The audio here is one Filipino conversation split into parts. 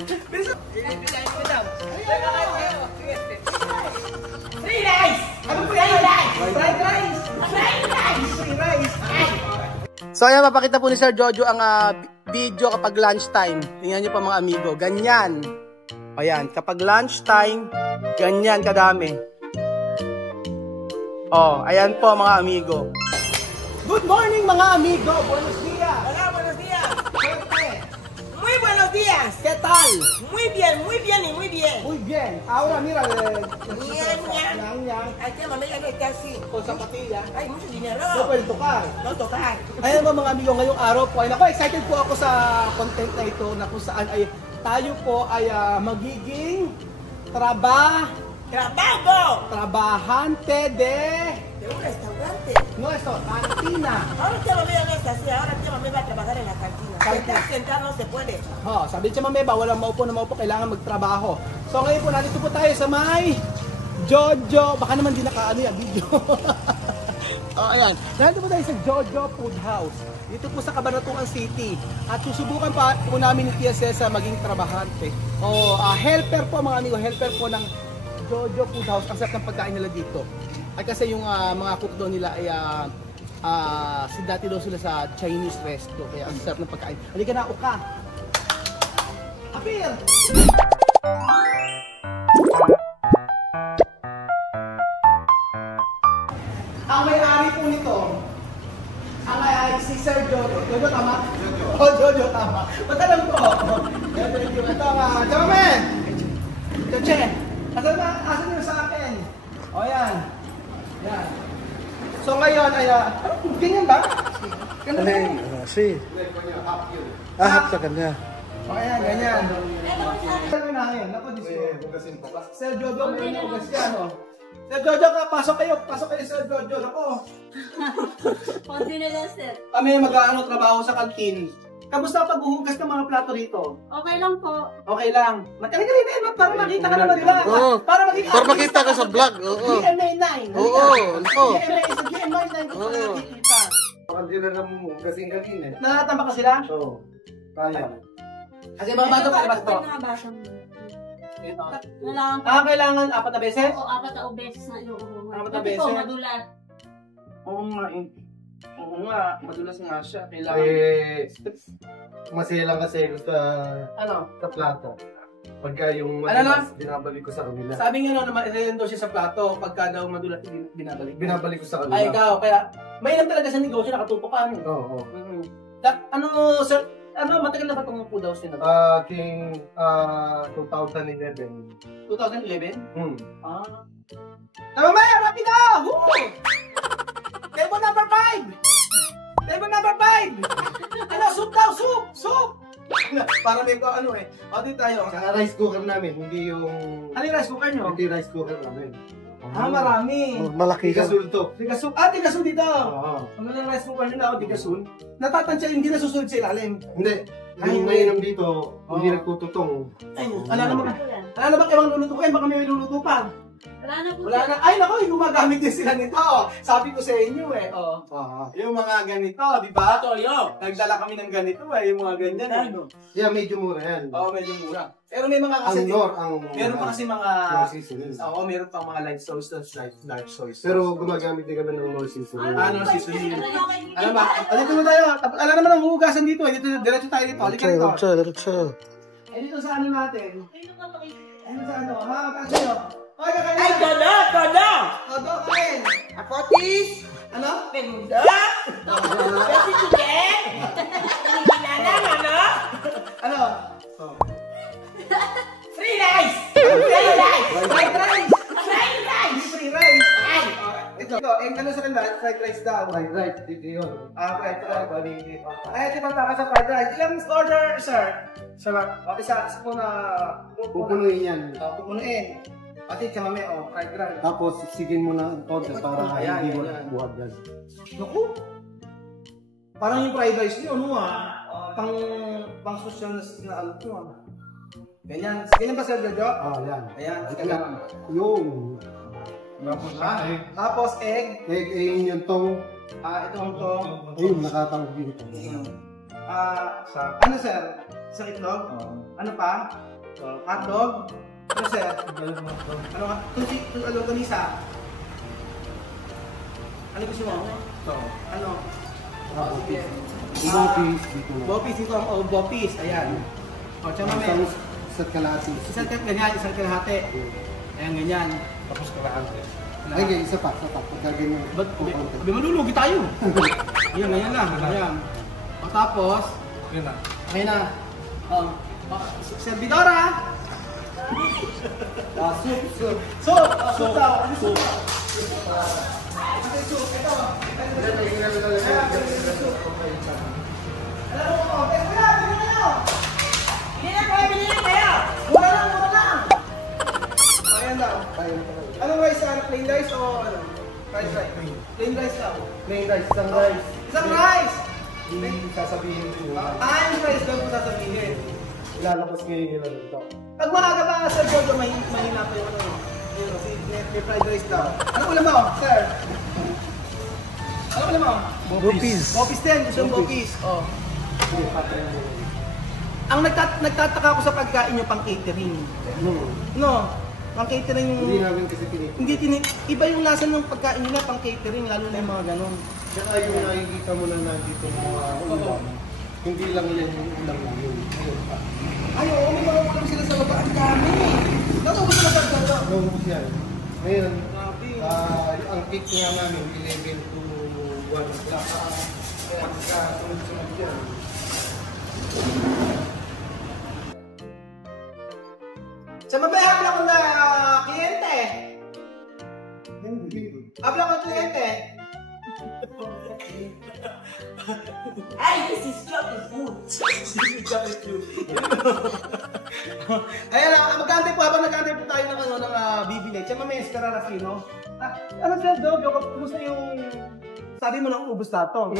Free rice! Ano free rice? Fried rice! Fried rice! Free rice! So ayan, mapakita po ni Sir Jojo ang video kapag lunchtime. Tingnan nyo pa mga amigo. Ganyan. Ayan, kapag lunchtime, ganyan kadami. Oh, ayan po mga amigo. Good morning mga amigo. Buenos días. Hola, buenos días. Muy buenos días. ¿Qué tal? Muy bien y muy bien. Muy bien. Ahora mira. Ay, que mamá ya no está así. Con zapatilla. Hay mucho dinero. No puede tocar. No tocar. Ayan ba mga amigo, ngayong araw po ay excited po ako sa content na ito na kung saan ay tayo po ay magiging trabajante de un restaurante. no esto, cantina. Ahora que mamá ya no está así. Ahora que mamá va a trabajar en la cantina. Sentar, sentar no se puede. Sabi siya mameba, walang maupo na maupo, kailangan magtrabaho. So ngayon po, nandito po tayo sa may Jojo, baka naman di nakaano yan, video. Ayan, nandito po tayo sa Jojo Food House. Dito po sa Cabanatuan City. At susubukan pa po namin ni Tia Cesa maging trabahante. Helper po mga amigo, helper po ng Jojo Food House. Ang sarap ng pagkain nila dito. At kasi yung mga cook doon nila ay dati daw sila sa Chinese resto. Kaya ang sarap ng pagkain. Halika na, uka! Apir! Ang may-ari po nito, si Sir Jojo. Jojo tama? Jojo. Jojo tama. Patalang po. Jojo ito ang Jomen! Joche! Asan nyo sa akin? Yan. Yan. So ngayon ay, ganyan ba? Ganyan ba? Hap sa kanya. Ayan, ganyan. Ano namin? Naku, Sir Jojo, may ugas yan, Sir Jojo, pasok kayo, Sir Jojo. Naku. Konti na lang, sir. Kami trabaho sa kantin. Kamusta paghuhugas ng mga plato rito? Okay lang po. Okay lang. Magkaliga rin, para makita ka naman nila. Para makita ka sa vlog. Oo. GMA 9. Oo. GMA sa GMA 9 ko sa nakikita. Pakandila na mo kasing kanina. Nanatamba ka sila? Oo. Kaya. Kasi mga bato pa ba ito? Mga bata mo. Kailangan 4 na beses? Oo, 4 beses na inuuwi. 4 na Kasi beses? po, madulas. Oo nga, madulas nga siya. Kailangan. Masaya lang kasi sa plato. Pagka yung madulas, binabalik ko sa kanila. Sabi nga naman, rin daw siya sa plato. Pagka daw madulas, binabalik. Binabalik ko sa kanila. Ay, ikaw. Kaya, may lang talaga sa negosyo, nakatutok ka. Oo. Sir, matagal na ba itong food house nyo na? King 2011. 2011? Tama ba? Rapido! Table number 5! Table number 5! Soup daw! Soup! Para may dito tayo. Sa rice cooker namin, hindi yung... Ano yung rice cooker nyo? Hindi rice cooker namin. Marami. Malaki ka. Tigasul to. Tigasul. Tigasul dito. Ano yung rice cooker nila? Tigasul. Natatansya, hindi nasusunod sa ilalim. Hindi. Yung mainom dito, hindi nagtututong. Ano ba ibang luluto ko? Baka may luluto pa. Wala na po. Wala na. Ay, naku, gumagamit din sila nito. Sabi ko sa inyo yung mga ganito, di ba? Toyo. Nagdala kami ng ganito yung mga ganyan. Yeah, medyo mura yan. Oo, medyo mura. Pero may mga kasi... Meron pa kasi mga... meron pang mga light sauce, dark sauce. Pero gumagamit din kami ng more seasoning. Seasoning? Alam ba? Dito na tayo. Alam naman ang hugasan dito. Diretso tayo dito. Halika dito. Dito sa ano natin? Dito sa ano? Kasi Ay, todo! Todo, kain! Apotis! Ano? Menudo! Pwede chicken! Pinigilanan, Ano? Free rice! Fried rice! Free rice! Ito, ano sa kanila? Fried rice daw. Fried rice, dito yun. Fried rice. Ay, ito pa sa fried rice. Ilang order, sir? Okay, sa po na... Pupunuin yan. Pupunuin. Pati chamame, fried rice. Tapos, sigin mo na ang order para hindi mo buhat yan. Naku! Parang yung fried rice niyo, pang social na alam nyo, Ganyan. Ganyan ba, Sir Jojo? Yan. Ayan. Yung. Tapos, egg. Egg, yung tong. Itong tong. Ayun, nakatawag dito. Ano, sir? Isang itlog? Ano pa? Hotdog? Ano sir? Ano nga? Longganisa? Ano gusto mo? Ano? Bopis dito na. Bopis dito. Oh, bopis. Ayan. O, tsaka mamaya. Isa't kalahati. Isang kalahati. Ayan, ganyan. Tapos kalahati. Ay, isa pa. Pagka ganyan. Ba't? Sabi malulugi tayo. Ayan, ganyan lang. Ayan. O, tapos. Okay na. Servidora. Soup daw. Soup. Bilhin na kayo! Mura lang! Ayan daw. Anong rice yan? Plain rice o ano? Rice rice? Plain rice daw. Plain rice, isang rice. Isang rice! Hindi sasabihin ko. Yung rice daw po sasabihin. Ilalabas ngayon yun ito. Pag maaga ba sa Jojo, mahina pa yung ano. Yun, may fried rice daw. Ano ulam mo, sir? Ano ulam mo? Bopis. Bopis din, gusto yung bopis. Oh. Ang nagtataka ko sa pagkain nyo pang catering. No? Pang catering yung... Hindi namin kasi tinitip. Hindi iba yung lasa ng pagkain nila pang catering, lalo na yung mga ganon. Saka yung nakikita mo na nandito mga ulam. Hindi lang yan yung ulam na yun. Ay, oo, may mga ulam sila sa baba. Ang dami. Natubos na ba ito? Naubos yan. Ngayon, ang peak nga namin, 11 to 1 o'clock. Kaya sunod-sunod yan. Sa mamaya, habla ko na kliyente. Habla ko na kliyente. Ay, this is chocolate food. Ayan lang, magkantay po habang nagkantay po tayo ng bibili. Tsaka mamaya Espera Rafino. Ano sir, Dog? Kumusta yung... Sabi mo nang ubus na ito.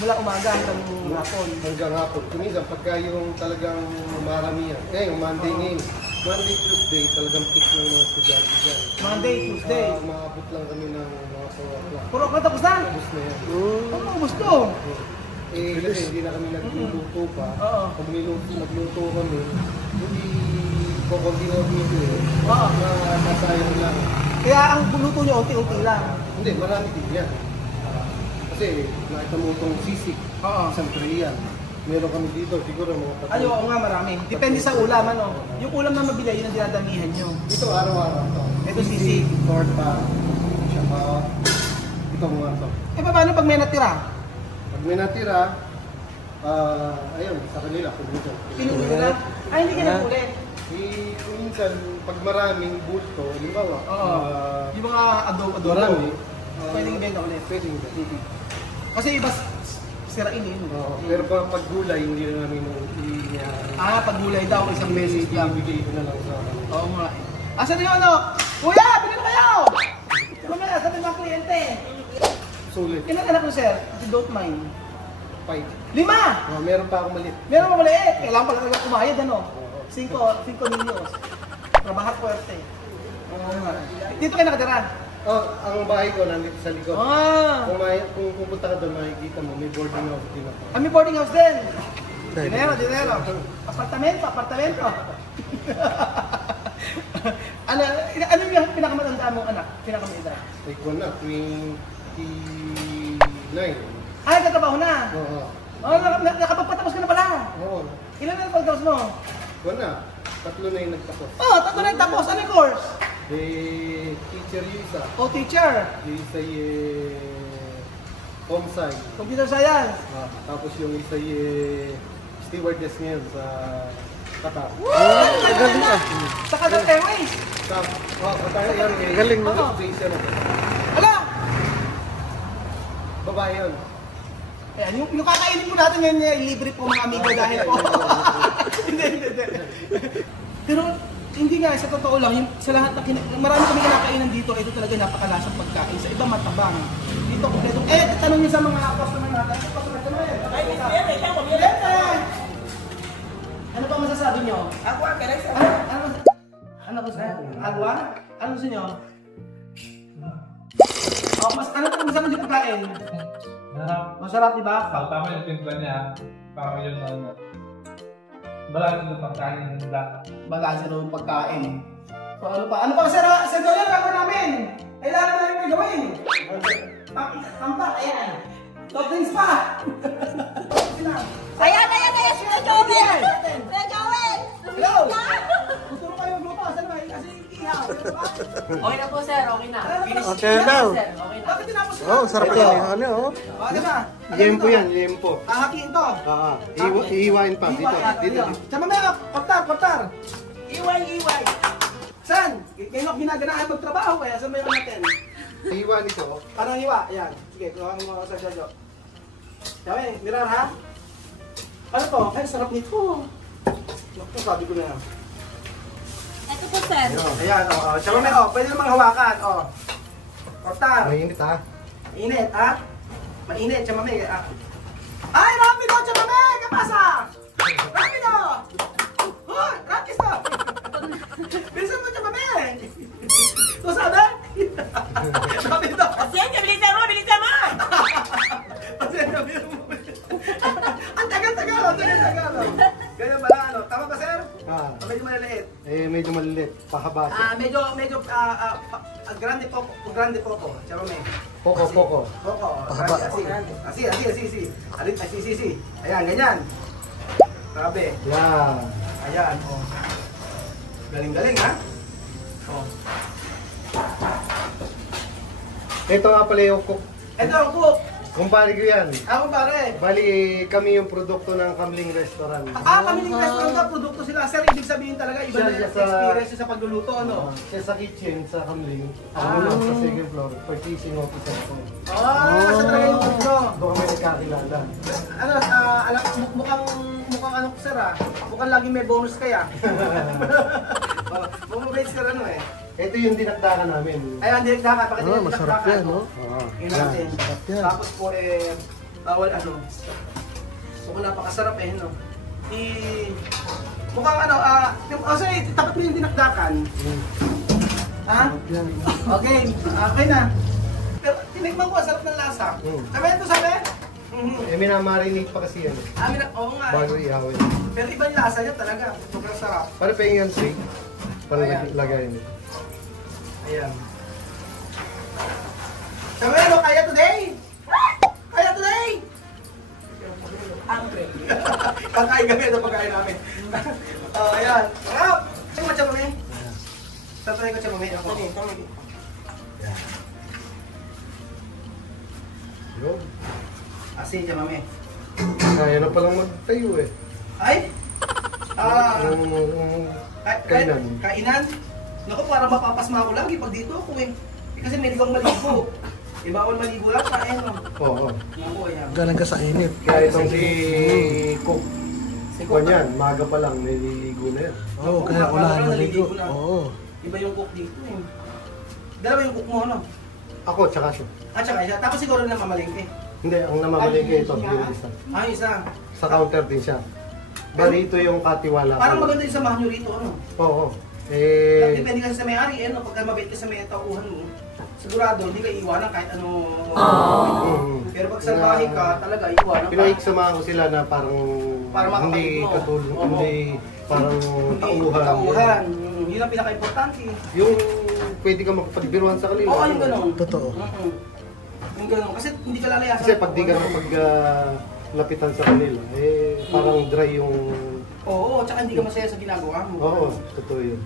Mula umaga hanggang hapon. Hanggang hapon. Kuminsan, pagka yung talagang marami yan. Yung Monday ngayon. Monday, Tuesday, talagang peak ng mga estudyante dyan. Monday, Tuesday. Maabot lang kami ng mga 4 o'clock. Puro ka tapos na? Tapos na yan. Ano ubus ko? Kasi hindi na kami nagluluto pa. Oo. Pag nagluto kami, hindi kukunti na dito Oo. Nasayang lang. Kaya ang luto niyo unti-unti lang. Hindi, marami din yan. Kasi nakita mo itong sisig, Oo. isang tray yan. Meron kami dito, siguro mga Ay, oo nga, marami. Depende sa ulam, ano. Yung ulam na mabili, yun ang dinadamihan nyo. Ito araw-araw to. Ito sisig. Torta, siyama, ito mga to. Eh, paano pag may natira? Pag may natira, ayun, sa kanila, kuminsan. Pinuwi nila? Ay, hindi ka nagpulit. Kuminsan, pag maraming bulto, halimbawa, Oo. Yung mga adobo. marami, Pwedeng ibenta ulit. pwedeng ibenta. Kasi iba sirain eh. Oo, pero pag gulay, hindi na namin Pag gulay daw, isang beses lang. ibigay ko na lang sa Oo nga eh. Asan yung ano? Kuya, bigyan na kayo! Mamaya, sabi ng mga kliyente. sulit. Ilan anak mo, sir? If you don't mind. 5. 5! Meron pa akong malit. Meron mo maliit. Kailangan pala talaga kumayad, ano? 5 niños. Trabajar fuerte. Oo nga. Dito kayo nakatira? Ang bahay ko nandito sa likod. Kung pupunta ka doon, makikita mo, may boarding house din ako. May boarding house din. Dinero. Apartamento. ano yung pinakamatanda mong anak? Pinakamatanda? Like ko na, 29. Nagtatrabaho na? Oo. Nakapagpatapos ka na pala. Oo. Ilan na pagtapos mo? Wala. 3 na yung nagtapos. 3 na yung tapos. Ano yung course? Teacher yung isa. Teacher. Yung isa home science. Computer science. Tapos yung isa stewardess ngayon sa Qatar. Galing ka. Sa Qatar Airways. Qatar Airways. Galing mo. Ala! Babae yun. Ayan, yung kakainin po natin ngayon, libre po mga amigo dahil po. Hindi. Pero hindi nga, sa totoo lang, yung, sa lahat ng marami kami kinakainan dito, ito talaga napakalasang pagkain. Sa iba matabang. Dito kompleto. Tanong niyo sa mga customer natin. Ano pa masasabi niyo? Agua, ¿querés? Ano gusto niyo? Agua? Ano gusto niyo? Ano pa masarap yung pagkain? Masarap, di ba? Tama yung timpla niya. Parang yun ano. Balado ng pagkain ng lahat. Balado ng pagkain. So ano pa? Ano pa sir? Sir Joel, gagawin namin. Kailangan namin may gawin. Tampak, ayan. Top drinks pa. Ayan, Sir Joel! Sir Joel! Hello! Tuturo kayo magluto. Saan ba? Kasi ihaw. Okay na po, sir. Okay na. Finish Okay na. sir. Okay na. Bakit tinapos ko? Oh, sarap yan. Ano, oh. Ano ba? Yempo yan, yempo. Hahatiin to. Iiwain pa. Dito. Sama mo yung koptar. Iway! Saan? Ngayon ako ginaganaan magtrabaho kaya saan mo yung natin? Iiwan ito. Parang hiwa. Ayan. Sige, tuwang mo sa Jojo. Yawe, mirar ha? Ano to? Ay, sarap nito. Naku, sabi ko na yan. Ito po, sir. Ayan, o. Tsaka may, o. Pwede namang hawakan, o. Koptar. Mainit ha. Mainit, ha? Mainit, chamame. Ay, rapido, chamame! Kapasa! Rapido! Hoy, rakis to! Bilisan mo, chamame! Ito sabi? Rapido! Pasensya, bilisan mo! Pasensya, bilisan mo. Ang tagal-tagal. Ganyan pala, ano? Tama ba, sir? O medyo maliliit? Medyo malilit. Pahaba siya. Medyo, grande poco. Chamame. Poco. Poco. Asi. Ayan, ganyan. Grabe. Yan. Ayan, o. Galing-galing, ha? O. Ito nga pala yung cook. Ito ang cook. Kumpare ko yan. Ako pare. Bali, kami yung produkto ng Kamling Restaurant. Kami ng restaurant na produkto sila. Sir, ibig sabihin talaga, iba na Siya yung sa- experience sa pagluluto, ano? Siya sa kitchen, sa Kamling. Ako lang sa second floor. Purchasing officer ko. Sa talaga yung cook, no? Doon kami nagkakilala. Ano, mukhang ano, sir, mukhang laging may bonus kaya. Bumabait sir, ano eh. Ito yung dinakdakan namin. Ayan, direct dapat. Bakit yung Masarap dinakdakan, yan, no? Yun natin. Sarap yan. Tapos po bawal ano. So napakasarap no. Mukhang ano, sorry, tapat mo yung dinakdakan. Ha? Okay, okay na. Pero tinikman ko, sarap ng lasa. Sabi ito, sabi? Minamarinate pa kasi yan. Oo nga. Bago ihawin. Pero iba yung lasa niya talaga. Sobrang sarap. Para pa yung steak. Para Ayan. lagay niyo. Ayan. Sabi ano, kaya today? Kaya today? Angre. Kakain kami ito pagkain namin. Ayan. Sarap! Saan mo chamame? Tatry ko chamame ako. Yun. Asin chamame. Kaya na palang magtayo eh. Ay! Kainan. Kainan? Naku, parang mapapasma ako lagi pag dito ako eh. Kasi may ligang maligo. Bawal maligo lang sa Oo. Naku, ayan. Galing ka sa init. Kaya itong si Cook. Si Kung yan, maga pa lang, nililigo na yan. Oo, kaya wala na naligo. Oo. Iba yung cook dito eh. Dalawa yung cook mo, ano? Ako, tsaka siya. At saka isa. Tapos siguro na mamalingki. Hindi, ang namamalingki ito, yung isa. Isa. Sa counter din siya. Bali ito yung katiwala. Parang maganda yung samahan nyo rito, ano? Oo. Depende kasi sa may-ari, ano? Pagka mabait ka sa may tauhan mo, sigurado, hindi ka iwanan kahit ano. Pero pag sa bahay ka, talaga iwanan ka. Pinahiksamahan ko sila na parang hindi makapait mo. katulong, Oo. hindi parang tauhan. Tauhan. Yun ang pinaka-importante. Yung pwede ka makapagbiruan sa kanila. Oo, yung gano'n. Totoo. Yung gano'n. Kasi hindi ka lalayasan. Kasi pag di ka lapitan sa kanila, parang dry yung... Oo, tsaka hindi ka masaya sa ginagawa mo. Oo, totoo yun.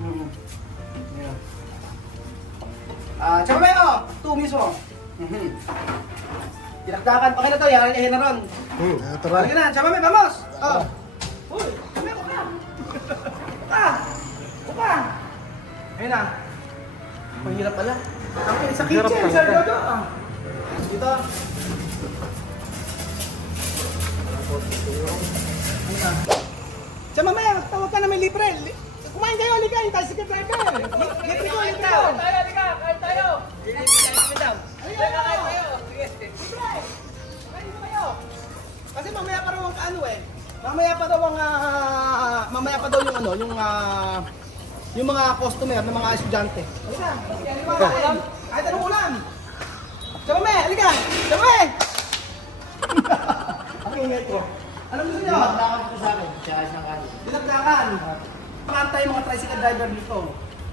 Tsaka ba yun? 2 mismo. Dinakdakan pa kayo na to, yahin na ron. Tara. Halika na, tsaka ba, vamos! Uy, kami ako ka! Upa! Ayun na. Mahirap pala. Okay, sa kitchen, Sir Jojo. Dito. Tsaka mamaya, tawag ka na may libre. Kumain kayo, halika, yung tayo sa driver. Libre ko, libre ko. Kain tayo! Kasi mamaya pa raw ang ano eh. Mamaya pa daw yung ano, yung mga customer ng mga estudyante. Halika. Kahit anong ulam. Chamame, halika. Chamame. Ang ingay ko. Anong gusto nyo? Dinagdagan ko sa akin. Siya isang kanin. Dinagdagan. Pakantay yung mga tricycle driver dito.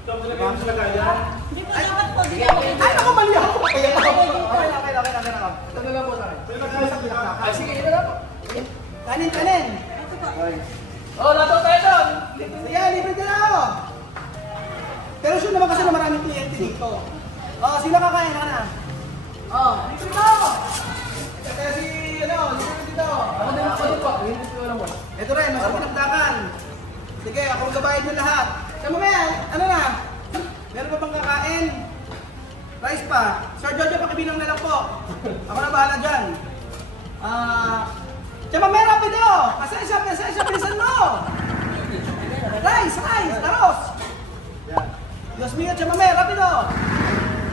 Hindi po dapat po. Ay, ako mali ako. Okay. Ito na lang po sa akin. Sige, ito na po. Kanin. Ito po. Oh, lato tayo doon. Sige, libre din ako. Pero sure naman kasi na maraming kliyente dito. Oh, sino kakain ka na? Oh, libre mo! Kaya si, libre dito. Ako din ako dito. Ito rin, mas pinagdakan. Sige, ako magbabayad nyo lahat. Sama mo yan, ano na? Meron pa bang kakain? Rice pa. Sir Jojo, pakibilang na lang po. Ako na bahala dyan. Tsaka may rapido! Asa bilisan mo! Rice, taros! Diyos mio, tsaka may rapido!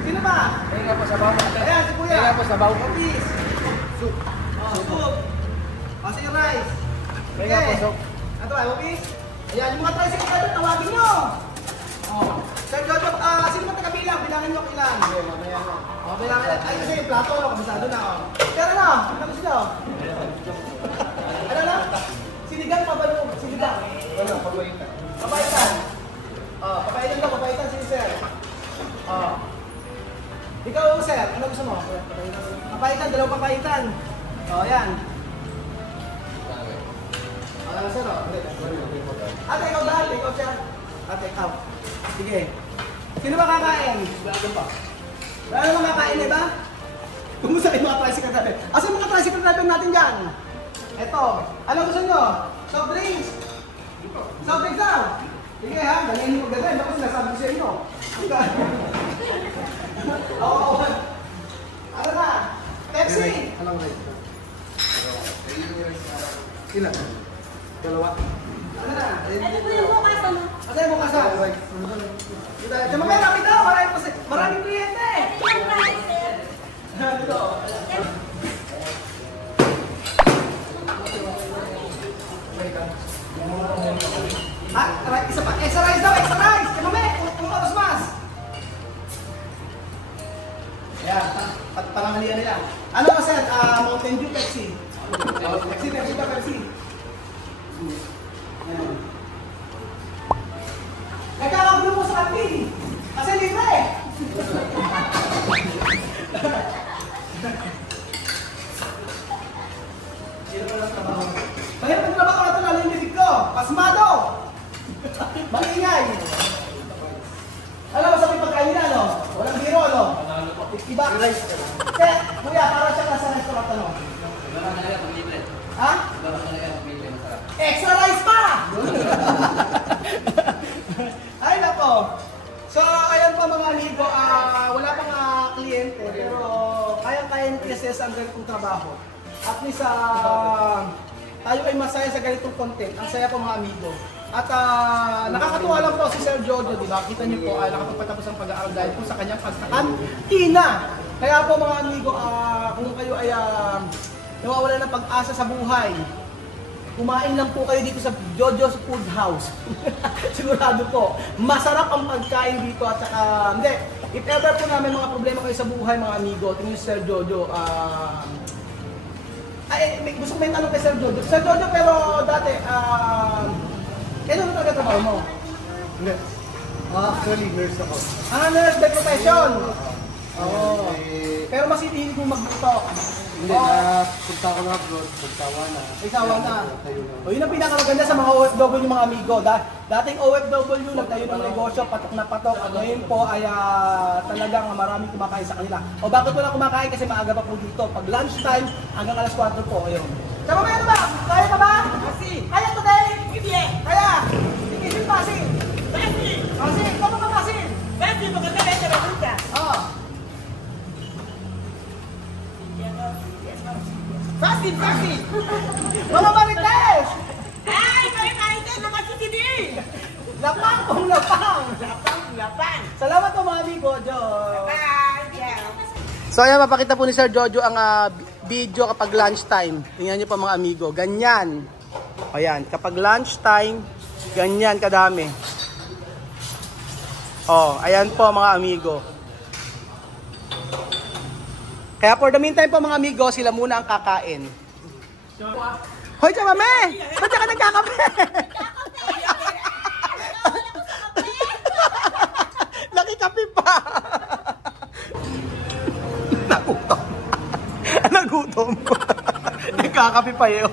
Sino ba? Kaya po sa bawang. Ayan, si Kuya. Kaya po sa bawang. Please. Soup. Soup. Sige, rice. Kaya po soup. Ito ba, Opis? Ayan, yung mga tricycle ka doon, tawagin nyo! Sir Jojo, sino ba taga-bilang? Bilangin nyo kailan. Bilangin natin. Ay, kasi yung plato, kabisado na. Pero ano gusto nyo? Ano na? Sinigang pa ba nyo? Sinigang? Ano, pagpalitan. Papaitan. Papaitan si Sir. Ikaw, Sir, ano gusto mo? Papaitan, dalawang papaitan. Ayan. Sir, Ate, ikaw dahil, ikaw siya. Ate, ikaw. Sige. Sino ba kakain? Wala naman kakain, ba? Kumusta kayo mga tricycle driver? Asa yung mga tricycle driver natin dyan? Eto. Ano gusto nyo? Soft drinks? Soft drinks daw? Sige ha, ganyan yung magdala. Ako sinasabi ko sa inyo. Oo. Ano na? Pepsi? Anong rice? Ilan? Dalawa. Ano na? Ito po yung bukas, ano? Asa yung bukas ha? Diyan mamaya, rapid daw. Maraming kliyente. Ito yung price, sir. Dito. Isa pa. Extra rice daw, extra rice. Diyan mamaya, kung oras mas. Ayan, panangalian nila. Ano ba, Sir? Mountain Dew, Pepsi. Pepsi. Ayan. Nagkakagulo mo sa kantin. Kasi libre. Mahirap ang trabaho na ito, lalo yung bibig ko. Pasmado. Maingay. Alam mo sabi pagkain nila, no? Walang biro, no? Iba. Kaya, kuya, para siya nasa restaurant, ano? Ha? Extra rice pa! Ay, nako. So, ayan po mga amigo, wala pang kliyente, pero kaya-kaya ni TSS ang ganitong trabaho. At least, tayo ay masaya sa ganitong content. Ang saya po mga amigo. At nakakatuwa lang po si Sir Jojo, di ba? Kita niyo po, nakapagpatapos ang pag-aaral dahil po sa kanyang pagkakantina. Kaya po mga amigo, kung kayo ay nawawala ng pag-asa sa buhay, kumain lang po kayo dito sa Jojo's Food House. Sigurado po, masarap ang pagkain dito at saka, hindi, if ever po namin mga problema kayo sa buhay mga amigo, tingin si Sir Jojo, gusto ko may tanong kay Sir Jojo. Sir Jojo, pero dati, kailan mo talaga trabaho mo? Hindi. Actually, nurse ako. Nurse by profession? Oo. Pero mas hindi mo magbuto. Hindi, napunta ako na abroad, magsawa na. Isawa na. O yun ang pinakamaganda sa mga OFW mga amigo. Dating OFW, nagtayo ng negosyo, patok na patok. At ngayon po ay talagang maraming kumakain sa kanila. O bakit wala kumakain? Kasi maaga pa po dito. Pag lunchtime, hanggang alas 4 po. Ayun. Sama may ano ba? Kaya pa ba? Kasi. Kaya today? Hindi. Kaya? Sige, sin pasin. Pasin. Pasin. Ikaw pa pasin. Pwede mo ka talaga na buka. Oo. Pasin, pasin. Mga marites! Ay, may kain na masisidi. Lapang kung lapang! Lapang. Salamat po mga amigo, Jojo! Bye. Yeah. So ayan, mapakita po ni Sir Jojo ang video kapag lunchtime. Tingnan niyo po mga amigo, ganyan. Ayan, kapag lunchtime, ganyan kadami. Oh, ayan po mga amigo. Kaya for the meantime po mga amigo, sila muna ang kakain. Hoy, chamame! Ba't ka nagkakape? Nakikape pa! Nagutom. Nagutom ko. Nagkakape pa eh.